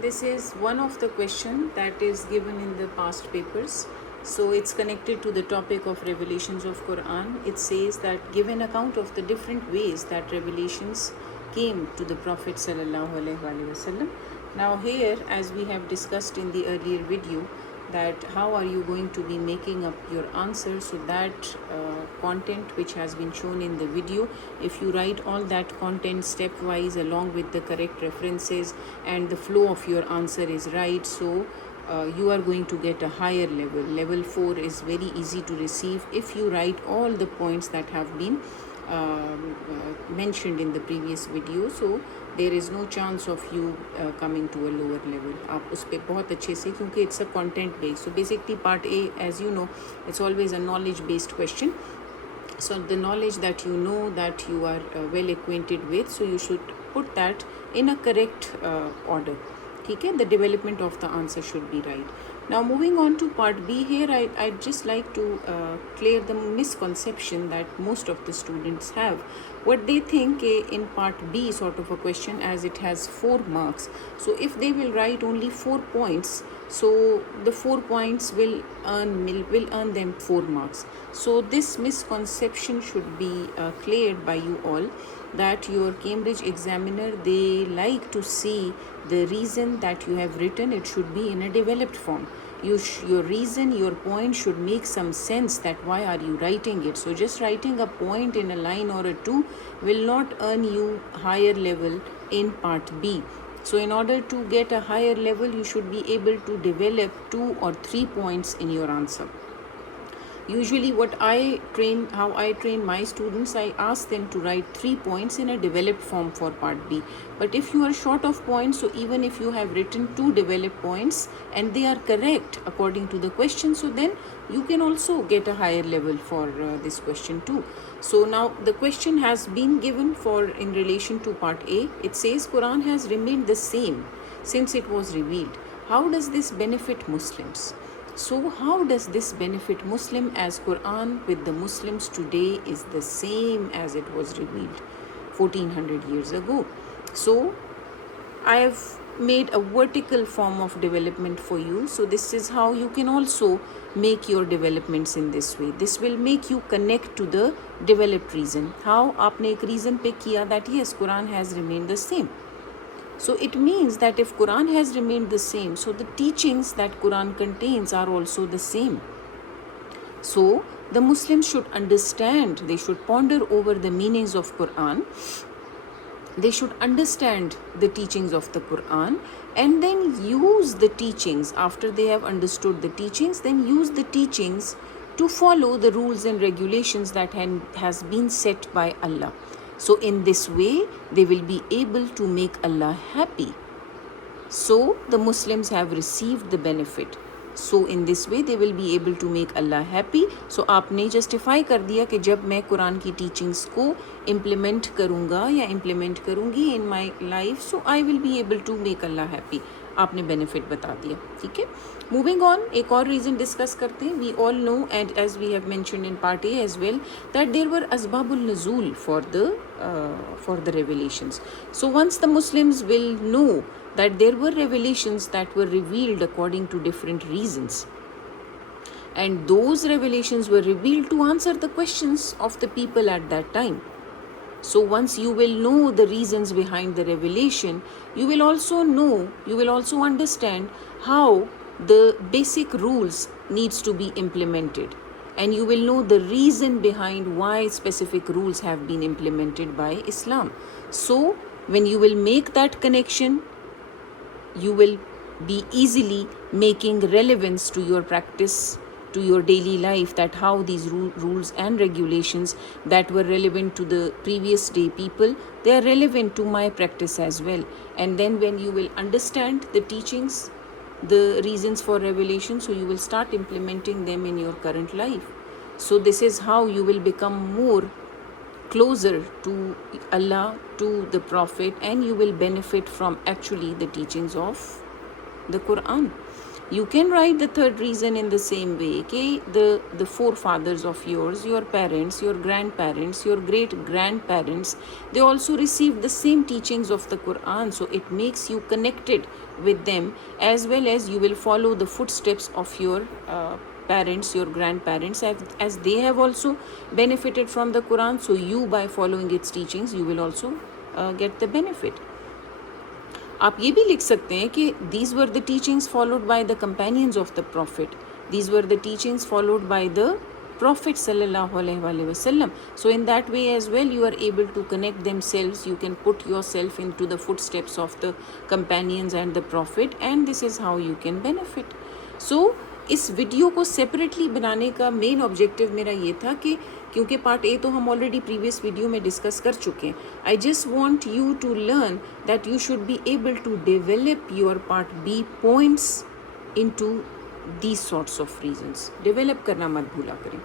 This is one of the question that is given in the past papers. So it's connected to the topic of revelations of Quran. It says that give an account of the different ways that revelations came to the Prophet sallallahu alaihi wasallam. Now here, as we have discussed in the earlier video, that how are you going to be making up your answer, so that content which has been shown in the video, if you write all that content stepwise along with the correct references and the flow of your answer is right, so you are going to get a higher level. Level 4 is very easy to receive if you write all the points that have been mentioned in the previous video. So there is no chance of you coming to a lower level. आप उस पर बहुत अच्छे से, क्योंकि it's a content based. So basically part A, as you know, it's always a knowledge based question. So the knowledge that you know, that you are well acquainted with, so you should put that in a correct order. Okay, the development of the answer should be right. Now moving on to part B, here I'd just like to clear the misconception that most of the students have. What they think in part B sort of a question, as it has 4 marks, so if they will write only 4 points, so the 4 points will earn them 4 marks. So this misconception should be cleared by you all, that your Cambridge examiner, they like to see the reason that you have written, it should be in a developed form. Your reason, your point should make some sense, that why are you writing it. So just writing a point in a line or a two will not earn you higher level in part B. So in order to get a higher level, you should be able to develop 2 or 3 points in your answer. Usually how I train my students, I ask them to write 3 points in a developed form for part B. But if you are short of points, so even if you have written 2 developed points and they are correct according to the question, so then you can also get a higher level for this question too. So now the question has been given for in relation to part A. It says Quran has remained the same since it was revealed. How does this benefit Muslims? So how does this benefit Muslim, as Quran with the Muslims today is the same as it was revealed 1400 years ago? So I have made a vertical form of development for you. So this is how you can also make your developments in this way. This will make you connect to the developed reason. How? आपने एक reason pick किया that yes, Quran has remained the same. So it means that if Quran has remained the same, so the teachings that Quran contains are also the same. So the Muslims should understand, they should ponder over the meanings of Quran. They should understand the teachings of the Quran and then use the teachings. After they have understood the teachings, then use the teachings to follow the rules and regulations that has been set by Allah. So in this way, they will be able to make Allah happy. So the Muslims have received the benefit. So in this way, they will be able to make Allah happy. So आपने justify कर दिया कि जब मैं कुरान की teachings को implement करूँगा या implement करूँगी in my life, so I will be able to make Allah happy. आपने benefit बता दिया, ठीक है? Moving on, एक और reason discuss करते हैं. We all know, and as we have mentioned in part A as well, that there were asbabul nuzul for the revelations. So once the Muslims will know that there were revelations that were revealed according to different reasons, and those revelations were revealed to answer the questions of the people at that time. So once you will know the reasons behind the revelation, you will also understand how the basic rules needs to be implemented, and you will know the reason behind why specific rules have been implemented by Islam. So when you will make that connection, you will be easily making relevance to your practice, to your daily life, that how these rules and regulations that were relevant to the previous day people, they are relevant to my practice as well. And then when you will understand the teachings, the reasons for revelation, so you will start implementing them in your current life. So this is how you will become more closer to Allah, to the Prophet, and you will benefit from actually the teachings of the Quran. You can write the third reason in the same way. Okay? The forefathers of yours, your parents, your grandparents, your great-grandparents, they also received the same teachings of the Quran. So it makes you connected with them, as well as you will follow the footsteps of your parents, your grandparents, as they have also benefited from the Quran. So you, by following its teachings, you will also get the benefit. आप ये भी लिख सकते हैं कि these were the teachings followed by the companions of the Prophet. These were the teachings followed by the Prophet sallallahu alaihi wasallam. So in that way as well, you are able to connect themselves. You can put yourself into the footsteps of the companions and the Prophet, and this is how you can benefit. So इस video को separately बनाने का main objective मेरा ये था कि क्योंकि part A तो हम ऑलरेडी प्रीवियस वीडियो में डिस्कस कर चुके हैं, I just want you to learn that you should be able to develop your part B points into these sorts of reasons. Develop करना मत भूला करें.